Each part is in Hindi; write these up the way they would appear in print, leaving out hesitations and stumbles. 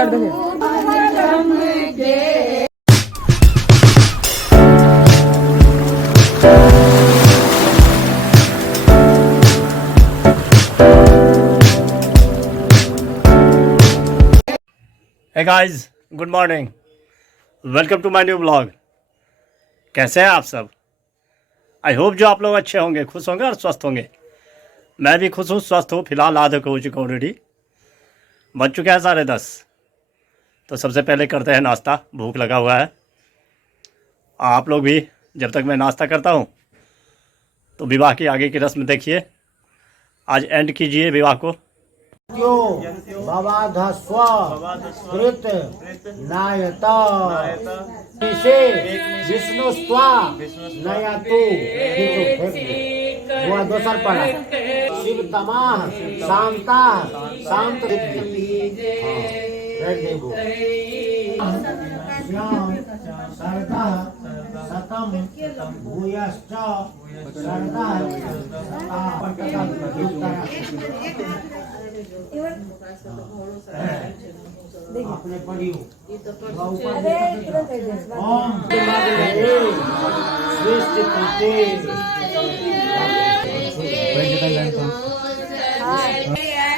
Hey guys, good morning, welcome to my new blog. कैसे हैं आप सब? आई होप जो आप लोग अच्छे होंगे, खुश होंगे और स्वस्थ होंगे। मैं भी खुश हूँ, स्वस्थ हूँ। फिलहाल आधे को हो चुका ऑलरेडी, बज चुके हैं 10:30। तो सबसे पहले करते हैं नाश्ता, भूख लगा हुआ है। आप लोग भी जब तक मैं नाश्ता करता हूँ तो विवाह की आगे की रस्म देखिए। आज एंड कीजिए विवाह को। भवाधस्व कृत नायता से विष्णुस्त्वा नयतु वो दोसर पड़ा शिव तमाह शांता शांत सरदा सतम भूयश्च सरदा आपने पढ़ी हो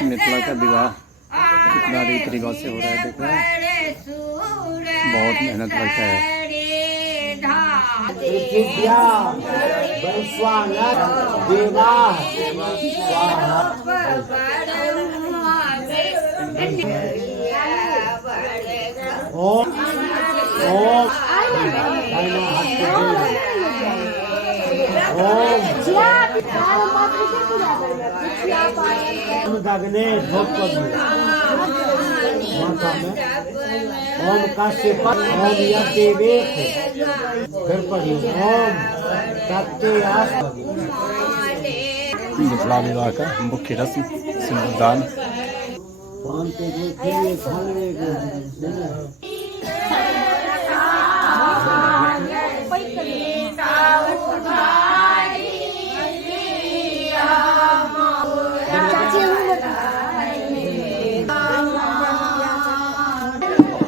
मिथिला का विवाह कितना रीति रिवाज से हो रहा है, देख रहे हैं। बहुत मेहनत लगता है। पृथिव्या वैश्वानर देवा स्वाहा ओम ओम दागने ढोक कर दिया माथा में। ओम काश्यप ओम यज्ञ फिर पढ़िए ओम सत्यास। मिथिला विवाह का मुख्य रस्म सिंदूरदान।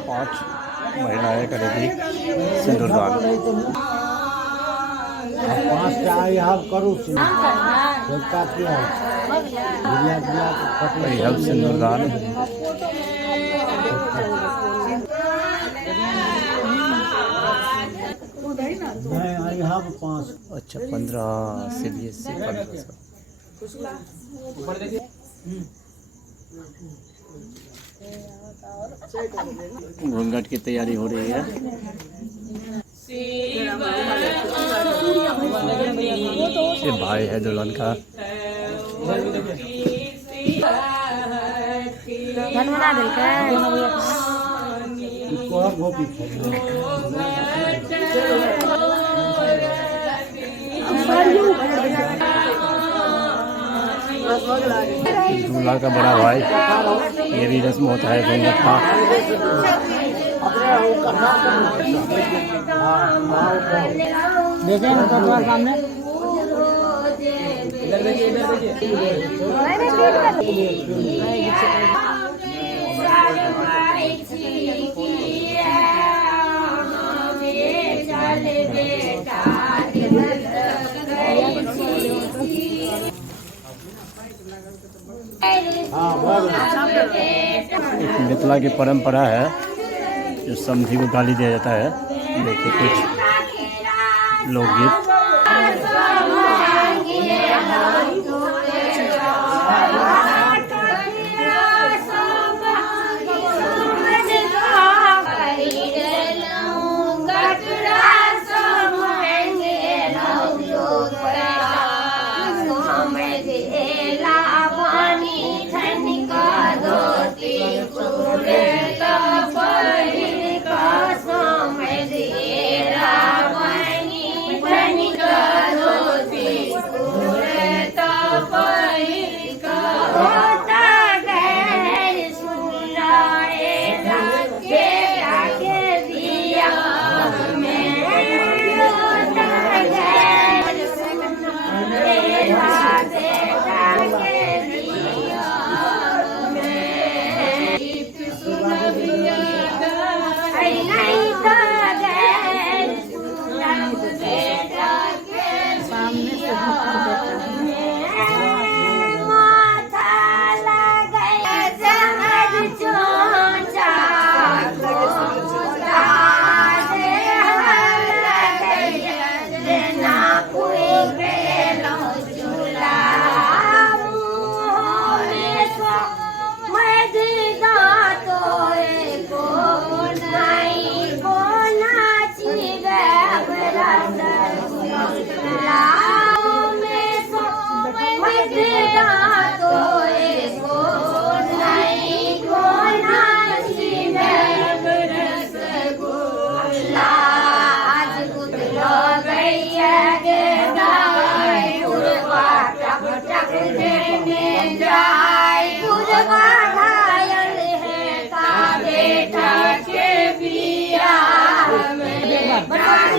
पांच महिलाएं करेगी सिंदूरदान। करूँ सिंदूरदान। अच्छा 15 CBSE 1500। घूंघट की तैयारी हो रही है। ये भाई है दुल्हन का। दूल्हा का बड़ा भाई, ये भी रस्म होता है घूंघट का। देखें सामने एक मिथिला की परंपरा है जो समधी को गाली दिया जाता है। देखिए कुछ लोकगीत।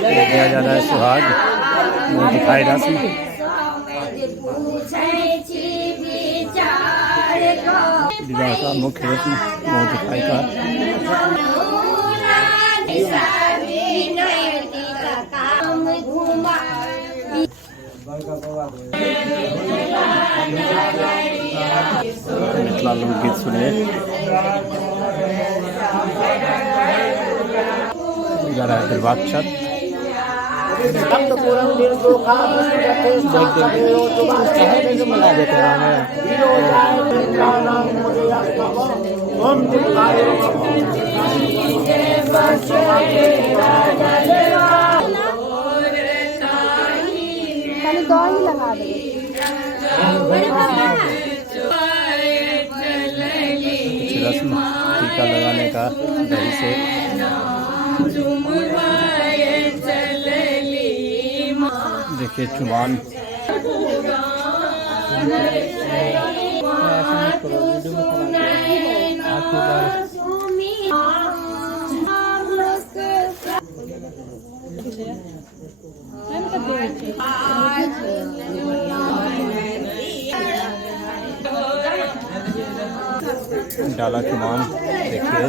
दिया जा रहा है सुहाग, मुँह दिखाई रस्म। विवाह का मुख्य रस्म मुँह दिखाई का। मिथिला लोकगीत सुनिए। जा रहा है दरबार छत। मिला देते दौड़ लगा दे। कुछ रस्म टीका लगाने का दही से। देखिए चुमान डाला चुमान देखिए।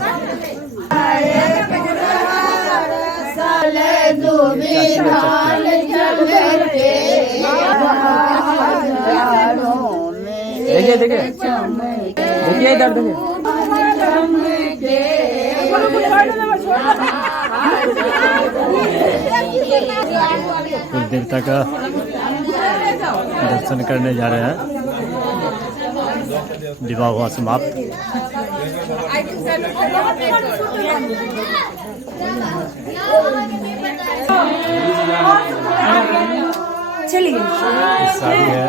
देखिए देखिए देखिए इधर देखिए। कुल देवता का दर्शन करने जा रहे हैं। विवाह हुआ समाप्त। चलिए शादी है,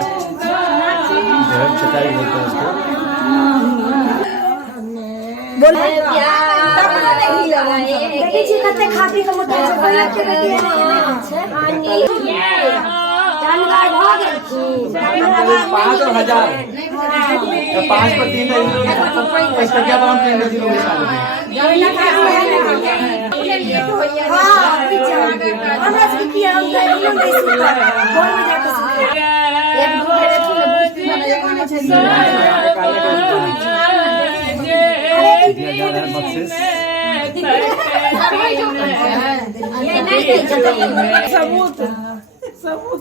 घर चटाई बोलते हैं उसको। देखिए कते खाती का मोटा जानकार हो गए 5,000 5 पर 3 पैसा क्या बात है। हमरा से किया हम नहीं सीखा बोल में जाकर सीखा एक दूसरे से दिया जा रहा है बख्शिश।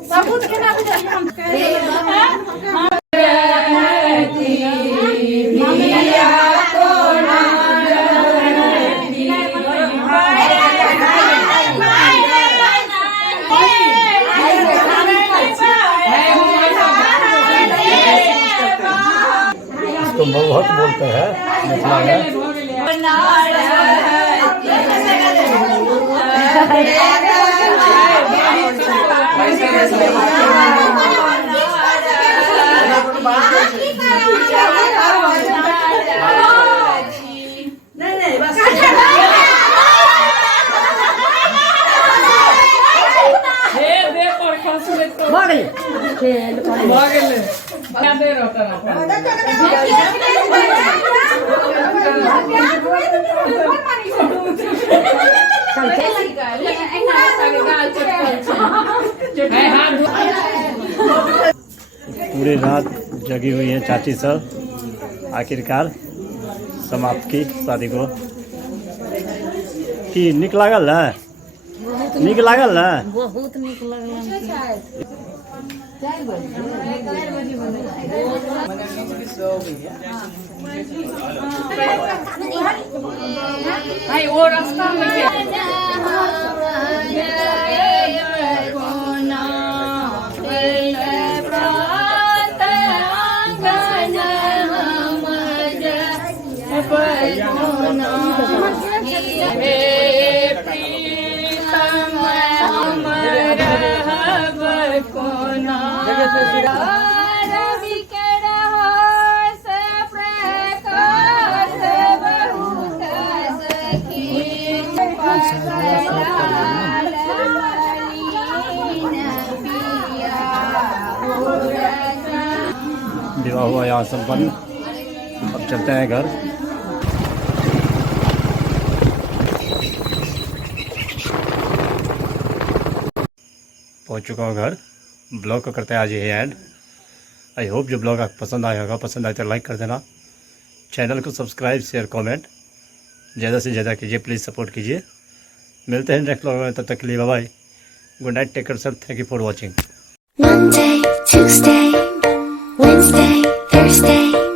सबूत के ना तो बहुत बोलते हैं मिथिला में। पूरी रात जगी हुई है चाची सब, आखिरकार समाप्त की शादी को। कि निक लागल है, निक लागल है। बहुत निक लगल। भाई वो रास्ता में विवाह हुआ यहाँ संपन्न। अब चलते हैं घर। पहुंच चुका हूँ घर। ब्लॉग को करते हैं आज ये एंड। आई होप जो ब्लॉग आपको पसंद आया होगा, पसंद आए तो लाइक कर देना, चैनल को सब्सक्राइब शेयर कमेंट ज़्यादा से ज़्यादा कीजिए, प्लीज़ सपोर्ट कीजिए। मिलते हैं नेक्स्ट ब्लॉग में, तब तक के लिए bye bye, good night, take care sir, thank you for watching. Monday, Tuesday, Wednesday, Thursday